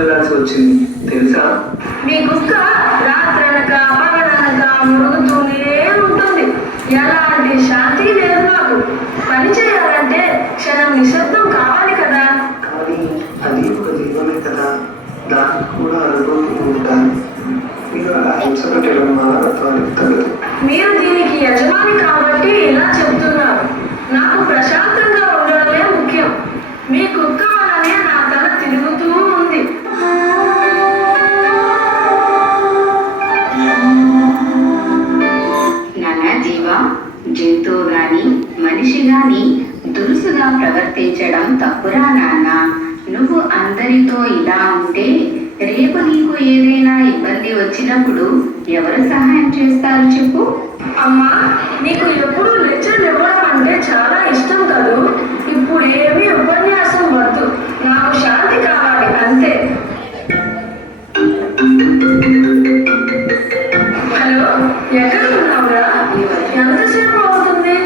వెళ్ళాల్సి వచ్చింది తెలుసా? మీ కుక్క రాత్రనక పగలనక మురుగుతూనే ఉంటుంది. ఎలాంటి శాంతి లేదు నాకు. పని చేయాలంటే క్షణం నిశ్శబ్దం కావాలి కదా. కానీ అది ఒక జీవమే కదా, దానికి కూడా అనుభూతి ఉంటాను. మీరు అలా హింస పెట్టడం మానవత్వానికి తగదు. మీరు దీనికి యజమాని కాబట్టి ఇలా చెప్తున్నారు. నాకు ప్రశాంతంగా ఉండడమే ముఖ్యం. మీ కుక్క వల్లనే నా తల తిరుగుతూ ఉంది. నానా జీవ, జంతువు గాని మనిషి గాని దురుసుగా ప్రవర్తించడం తప్పురా నాన్న. నువ్వు అందరితో ఇలా ఉంటే రేపు నీకు ఏదైనా ఇబ్బంది వచ్చినప్పుడు ఎవరు సహాయం చేస్తారు చెప్పు? అమ్మా, నీకు ఎప్పుడు లెక్చర్లు ఇవ్వడం అంటే చాలా ఇష్టం కదూ. ఇప్పుడు ఏమీ ఉపన్యాసం వద్దు, నాకు శాంతి కావాలి అంతే. హలో, ఎక్కడ ఉన్నావురా? ఎంతసేపు అవుతుంది?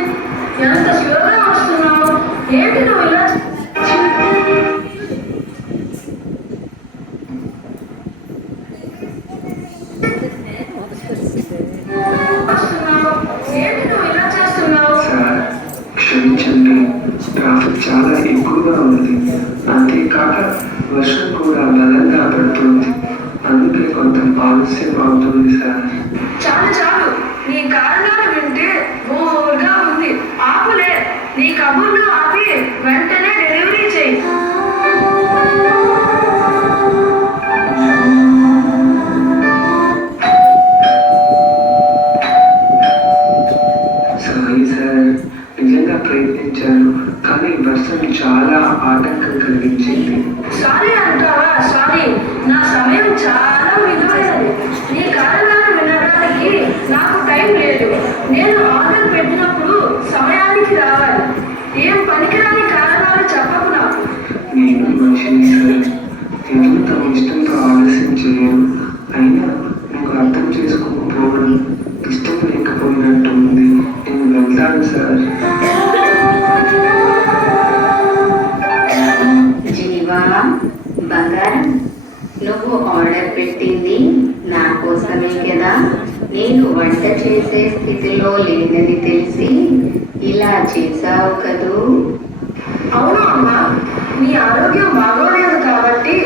ఎంత స్లోగా వస్తున్నావు? ఏంటి నువ్వు ఇలా చేస్తున్నావు? సార్ క్షమించండి, ట్రాఫిక్ చాలా ఎక్కువగా ఉంది. అంతేకాక వర్షం కూడా బలంగా పడుతుంది. అందుకే కొంత ఆలస్యం అవుతుంది సార్. చాలు చాలు, నీ కారణాలు వింటే బోర్గా ఉంది. ఆపులే, నీ కబుర్లు ఆపి వెంటనే డెలివరీ చేయి. సారీ సార్, నిజంగా ప్రయత్నించాను, కానీ వర్షం చాలా ఆటంకం కలిగించింది. సారీ అంటావా? సారీ, నా సమయం చాలా విలువైనది. నీ కారణాలు వినడానికి నాకు టైం లేదు. నేను ఆర్డర్ పెట్టినప్పుడు సమయానికి రావాలి. ఏం పనికిరాని కారణాలు చెప్పకు నాకు. నేను మనిషిని సార్, ఎంత ఇష్టంతో ఆలస్యం చేయను. అయినా నాకు అర్థం చేసుకోకపోవడం ఇష్టం లేకపోయినట్టు ఉంది. నేను వెళ్తాను సార్. జీవా బంగారం, నువ్వు ఆర్డర్ పెట్టింది నా కోసమే కదా. నేను వంట చేసే స్థితిలో లేదని తెలిసి ఇలా చేసావు కదూ. అవును అమ్మా, నీ ఆరోగ్యం బాగోలేదు కాబట్టి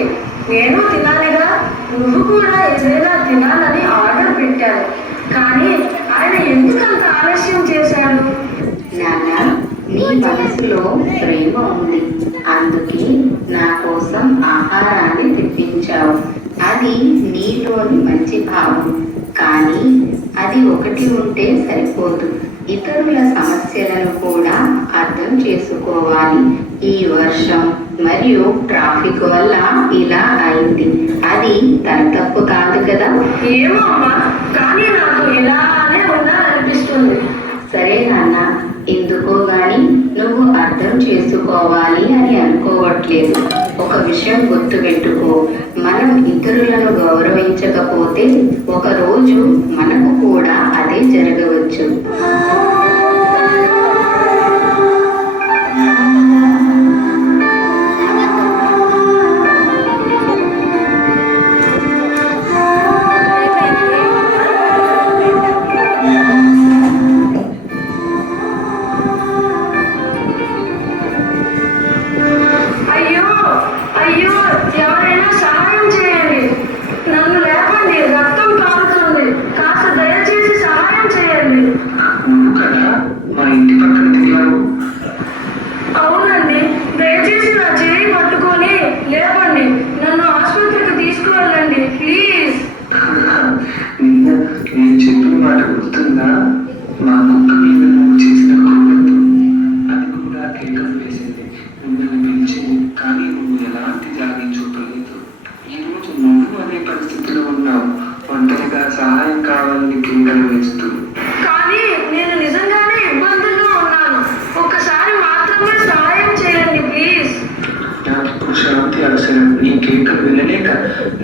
నేను తినాలిగా. నువ్వు కూడా ఏదైనా తినాలని ఆర్డర్ పెట్టావు, కానీ ఆయన ఎందుకంత ఆలస్యం చేశాడు? నాన్న, నీ మనసులో ప్రేమ ఉంది, అందుకే నా కోసం ఆహారాన్ని తెప్పించావు. అది నీలోని మంచి భావం. కానీ అది ఒకటి ఉంటే సరిపోదు, ఇతరుల సమస్యలను కూడా అర్థం చేసుకోవాలి. ఈ వర్షం మరియు ట్రాఫిక్ వల్ల ఇలా అయింది, అది తన తప్పు కాదు కదా. ఏమో అమ్మా, కానీ నాకు ఇలానే ఉండాలనిపిస్తుంది. సరే నాన్న, ఎందుకో గాని నువ్వు అర్థం చేసుకోవాలి అని అనుకోవట్లేదు. ఒక విషయం గుర్తుపెట్టుకో, మనం ఇతరులను గౌరవించకపోతే ఒకరోజు మనకు కూడా అదే జరగవచ్చు.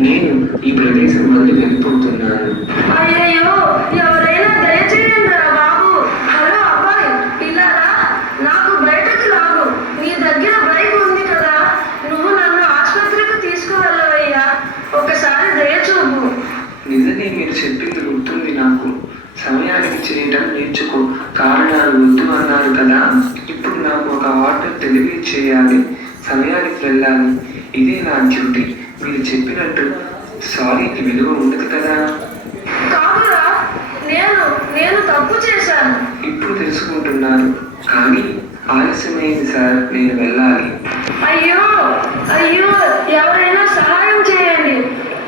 నేను ఈ ప్రదేశం వదిలి వెళ్ళిపోతున్నాను. అయ్యయ్యో, ఎవరైనా దయచేయండి రా బాబు. హలో అబ్బాయి, ఇలా రా. నాకు బయటకు రాను. నీ దగ్గర బైక్ ఉంది కదా, నువ్వు నన్ను ఆసుపత్రికి తీసుకువెళ్ళవయ్యా. నిన్ననే మీరు చెప్పింది గుర్తుంది నాకు. సమయానికి చేయటం నేర్చుకో, కారణాలు వద్దు అన్నారు కదా. ఇప్పుడు నాకు ఒక ఆర్డర్ డెలివరీ చేయాలి, సమయానికి వెళ్ళాలి. ఇదే నా డ్యూటీ. మీరు చెప్పినట్టు సారీకి విలువ ఉండదు కదా. కాదురా, నేను తప్పు చేశాను. ఇప్పుడు తెలుసుకుంటున్నారు, కానీ ఆలస్యమైంది సార్, నేను వెళ్ళాలి. అయ్యో అయ్యో, ఎవరైనా సహాయం చేయండి,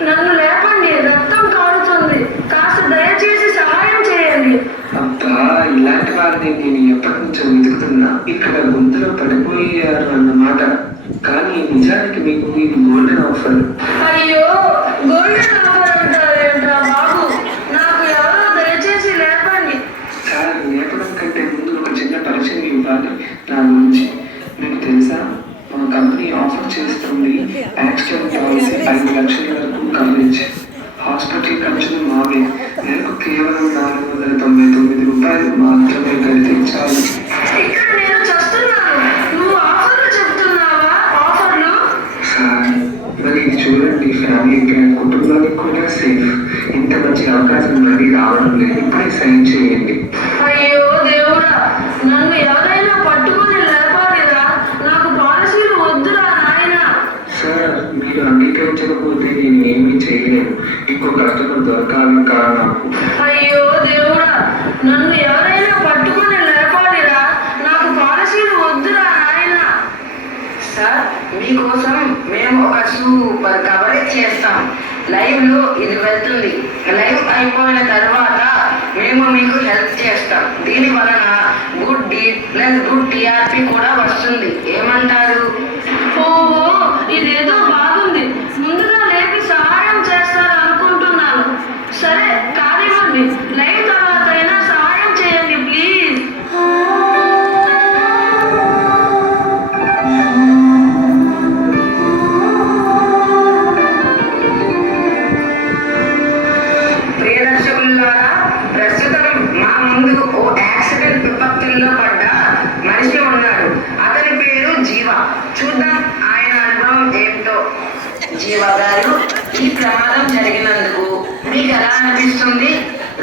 నన్ను లేపండి, రక్తం కారుతుంది, కాస్త దయచేసి సహాయం చేయండి. అబ్బా, ఇలాంటి వారిని నేను ఎప్పటి నుంచో వెతుకుతున్నా. ఇక్కడ గుంతలో పడిపోయారు అన్నమాట. కానీ నిజానికి మీకు ఇది గోల్డెన్ ఆఫర్. అయ్యో, గోల్డెన్ ఆఫర్ అంటారేంట్రా బాబు, నాకు ఎవరో దయచేసి లేపండి. సార్, లేపడం కంటే ముందు ఒక చిన్న పరిచయం ఇవ్వాలి నా గురించి. మీకు తెలుసా, మా కంపెనీ ఆఫర్ చేస్తుంది యాక్సిడెంట్ పాలసీ 5 లక్షల వరకు కవరేజ్. హాస్పిటల్ ఖర్చులు మావే. నెలకు కేవలం 499 రూపాయలు మాత్రమే కడితే చాలు. ఇక్కడ నేను చస్తున్నాను, నువ్వు ఆఫర్లు చెప్తున్నావా? ఆఫర్లు? సార్, మరి ఇది చూడండి, ఫ్యామిలీ ప్లాన్, కుటుంబానికి కూడా సేఫ్. ఇంత మంచి అవకాశం మరీ రావడం లేదు. ఇప్పుడే సైన్ చేయండి. అయ్యో దేవుడా, నన్ను ఎవరైనా పట్టుకొని లేపాలిరా, నాకు పాలసీలు వద్దురా నాయనా. సార్, మీరు అంగీకరించకపోతే నేను ఏమీ చేయలేను. ఇంకో కస్టమర్ దొరకాలి కదా నాకు. అయ్యో దేవుడా, నన్ను ఎవరైనా పట్టుకొని లేపాలిరా, నాకు పాలసీలు వద్దురా నాయనా. సార్, మీకోసం మేము ఒక సూపర్ కవరేజ్ చేస్తాం. లైవ్ లో ఇది వెళ్తుంది. లైవ్ అయిపోయిన తర్వాత మేము మీకు హెల్ప్ చేస్తాం. దీని వలన good deed plus good TRP కూడా వస్తుంది. ఏమంటారు? ఓహో, ఇదేదో బాగుంది. ముందుగా లేపి సహాయం చేస్తారు అనుకుంటున్నాను. సరే కానివ్వండి, లైవ్ తర్వాత అయినా సహాయం చేయండి ప్లీజ్. ప్రియదర్శకులారా, ప్రస్తుతం మా ముందు ఓ యాక్సిడెంట్ విపత్తుల్లో పడ్డ మనిషి ఉన్నాడు. అతని పేరు జీవ. చూద్దాం ఆయన అనుభవం ఏమిటో. జీవ గారు, ఈ ప్రమాదం జరిగినందుకు మీకు ఎలా అనిపిస్తుంది?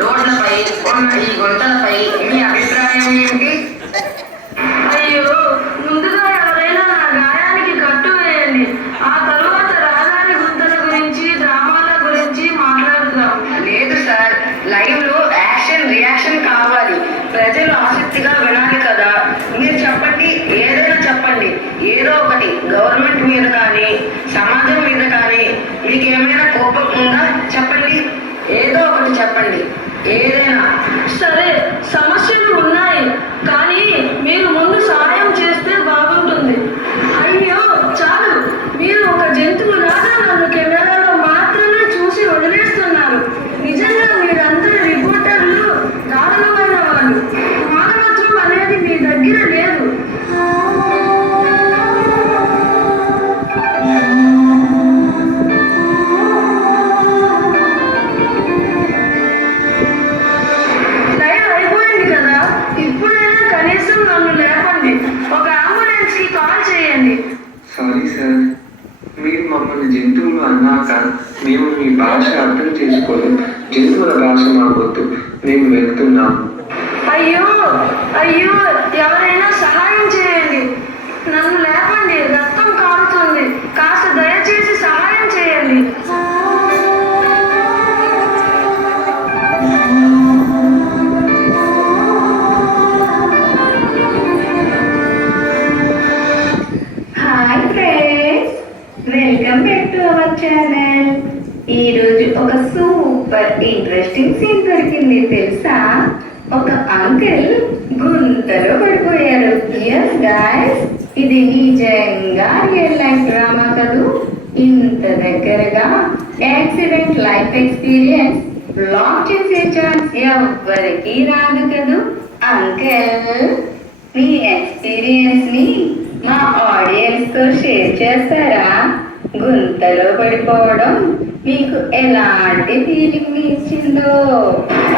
రోడ్లపై ఉన్న ఈ గుంటలపై మీ అభిప్రాయం ఏమిటి? అయ్యో, ముందుగా ఎవరైనా నా గాయానికి కట్టు వేయండి. ఆ తరువాత రాజాని గుంతల గురించి, డ్రామాల గురించి మాట్లాడుదాం. లేదు సార్, లైవ్ లో యాక్షన్ రియాక్షన్ కావాలి. ప్రజలు ఆసక్తిగా వినాలి కదా. మీరు చెప్పండి, ఏదైనా చెప్పండి. ఏదో ఒకటి, గవర్నమెంట్ మీద కానీ సమాజం మీద కానీ మీకు ఏమైనా కోపం ఉందా? చెప్పండి, ఏదో ఒకటి చెప్పండి, ఏదైనా. సరే, సమస్యలు ఉన్నాయి, కానీ మీరు ముందు సహాయం చేస్తే బాగుంటుంది. అయ్యో చాలు, మీరు ఒక జంతువులాగా నన్ను కెమెరాలో మాత్రమే చూసి వదిలేస్తున్నారు. నిజంగా మీరందరూ రిపోర్టర్లు దారుణమైన వాళ్ళు. మానవత్వం అనేది మీ దగ్గర లేదు. లైవ్ అయిపోయింది కదా, ఇప్పుడైనా కనీసం నన్ను లేపండి. ఒక అంబులెన్స్ కి కాల్ చేయండి. సారీ సార్, మీరు మమ్మల్ని జంతువులు అన్నాక మేము మీ భాష అర్థం చేసుకోలేం. జంతువుల భాష మాకొద్దు, మేము వెళ్తున్నాం. అయ్యో అయ్యో, ఎవరైనా సహాయం చేయండి, నన్ను లేపండి, రక్తం కారుతుంది, కాస్త దయచేసి సహాయం చేయండి. Hi friends, welcome back to our channel. ఈరోజు ఒక సూపర్ ఇంట్రెస్టింగ్ సీన్ దొరికింది తెలుసా? ఒక అంకుల్ గుంతలో పడిపోయారు. ఎస్ గాయ్స్, ఇది నిజంగా రియల్ లైఫ్ డ్రామా కదూ. ఇంత దగ్గరగా యాక్సిడెంట్ లైఫ్ ఎక్స్పీరియన్స్ బ్లాగ్ చేసే ఛాన్స్ ఎవ్వరికీ రాదు కదూ. అంకుల్, మీ ఎక్స్పీరియన్స్ ని మా ఆడియన్స్ తో షేర్ చేస్తారా? గుంతలో పడిపోవడం మీకు ఎలాంటి ఫీలింగ్ ఇచ్చిందో?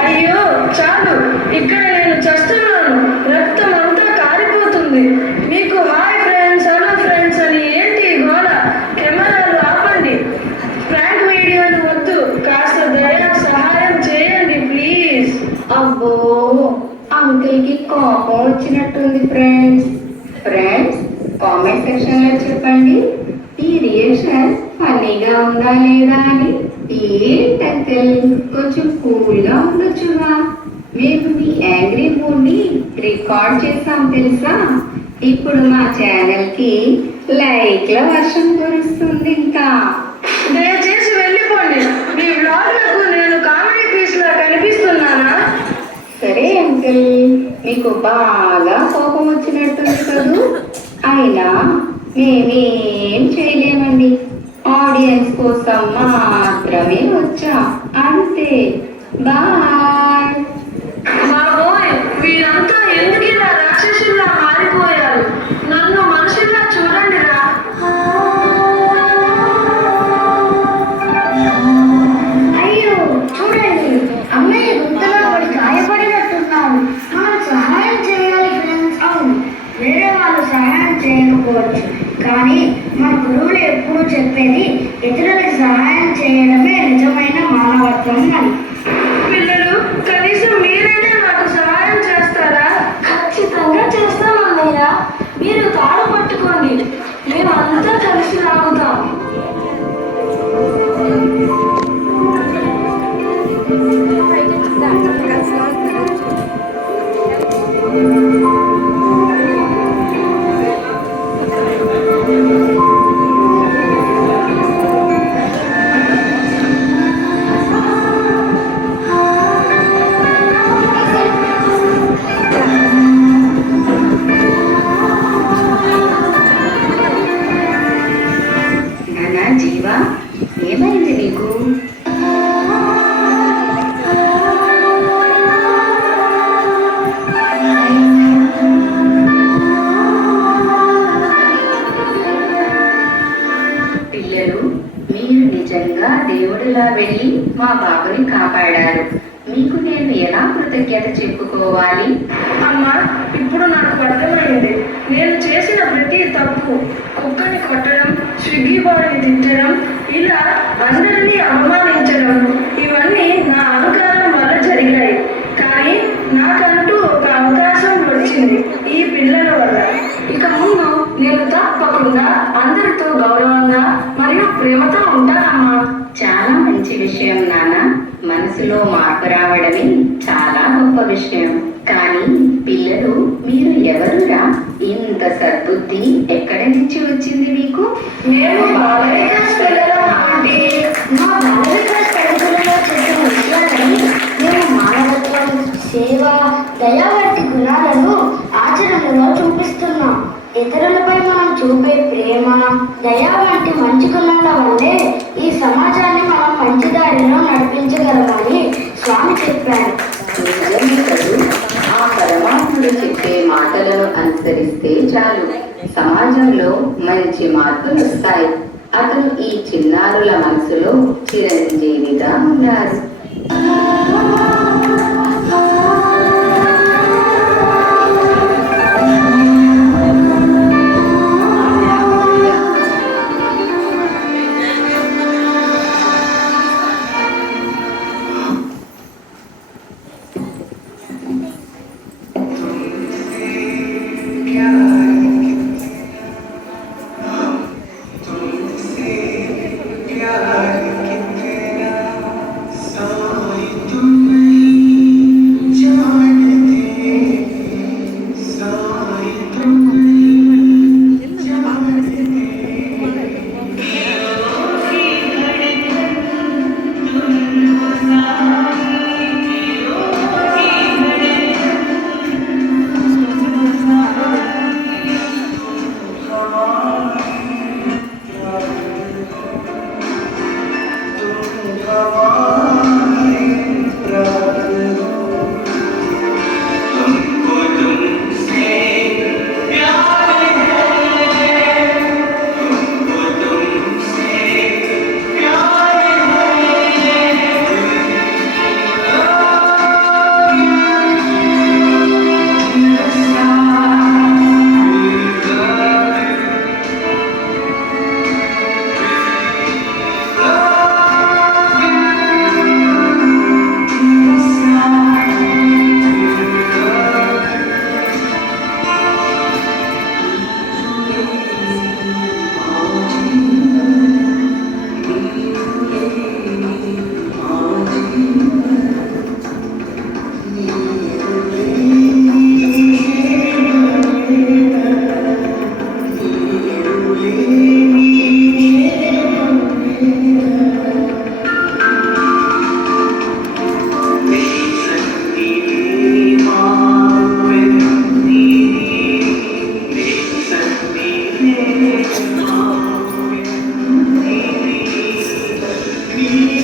అయ్యో చాలు, ఇక్కడ నేను చస్తున్నాను, రక్తం అంతా కారిపోతుంది. మీకు హాయ్ ఫ్రెండ్స్, హలో ఫ్రెండ్స్ అని ఏంటి గోల? కెమెరాలు ఆపండి, ప్రాంక్ వీడియోలు వద్దు, కాస్త దయ సహాయం చెప్పండి, ఈ రియాక్షన్ ఫన్నీగా ఉందా లేదా అని. ఏంటంకల్, కొంచెం కూల్గా ఉండొచ్చుగా. మేము మీ యాంగ్రీ మూడ్ని రికార్డ్ చేసాం తెలుసా. ఇప్పుడు మా ఛానల్కి లైక్ల వర్షం కురుస్తుంది. ఇంకా దయచేసి వెళ్ళిపోండి. మీ వ్లాగ్లకు నేను కామెడీ పీస్లా కనిపిస్తున్నానా? సరే అంకుల్, మీకు బాగా కోపం వచ్చినట్టుంది కదూ. అయినా మేమేం చేయలేమండి, ఆడియన్స్ కోసం మాత్రమే వచ్చాం అంతే. బాయ్. బాబోయ్, వీరంతా ఎందుకు ఇలా రాక్షసుల్లా మారిపోయారు? నన్ను మనుషుల్లా చూడండిరా. అయ్యో చూడండి, అమ్మాయి గుంతలో పడి గాయపడినట్టున్నారు. మనం సహాయం చేయాలి ఫ్రెండ్స్. అవును, వేరే వాళ్ళు సహాయం చేయకపోవచ్చు, కానీ మన గురువులు ఎప్పుడూ చెప్పేది ఇతరులకు సహాయం చేయడమే నిజమైన మానవత్వం అని. పిల్లలు, కనీసం మీరైనా నాకు సహాయం చేస్తారా? ఖచ్చితంగా చేస్తాం అన్నయ్య. మీరు తాడు పట్టుకోండి, మేమంతా కలిసి రాగుతాం. నానా జీవా, ఏమైంది నీకు? పిల్లలు, మీరు నిజంగా దేవుడిలా వెళ్ళి మా బాబుని కాపాడారు. మీకు నేను ఎలా కృతజ్ఞత చెప్పుకోవాలి? అమ్మా, ఇప్పుడు నాకు అర్థమైంది. నేను చేసిన ప్రతి తప్పు, కుక్కని కొట్టడం, స్విగ్గీ బాయ్ని తిట్టడం, ఇలా అందరినీ అవమానించడం, ఇవన్నీ నా అహంకారం వల్ల జరిగాయి. కానీ నాకంటూ ఒక అవకాశం వచ్చింది ఈ పిల్లల వల్ల. ఇక ముందు నేను తప్పకుండా అందరితో గౌరవంగా మరియు ప్రేమతో ఉంటానమ్మా. చాలా మంచి విషయం నాన్న. మనసులో మార్పు రావడమే చాలా గొప్ప విషయం. కానీ పిల్లలు, మీరు ఎవరురా? ఇంత సద్బుద్ధి ఎక్కడి నుంచి వచ్చింది మీకు? మేము బాలవికాస్ పిల్లలం ఆంటీ. మా బాలవికాస్ తరగతులలో చెప్పిన విషయాలని మేము మానవత్వం, సేవ, దయ వంటి గుణాలను ఆచరణలో చూపిస్తున్నాం. ఇతరులపై మనం చూపే ప్రేమ, దయ వంటి మంచి గుణాల వల్లే ఈ సమాజాన్ని మనం మంచి దారిలో నడిపించగలమని స్వామి చెప్పారు. నిజమే కదూ. ఆ పరమాత్ముడు చెప్పే మాటలను అనుసరిస్తే చాలు, సమాజంలో మంచి మార్పులు వస్తాయి. అతను ఈ చిన్నారుల మనసులో చిరంజీవిగా ఉన్నారు. तुम నీ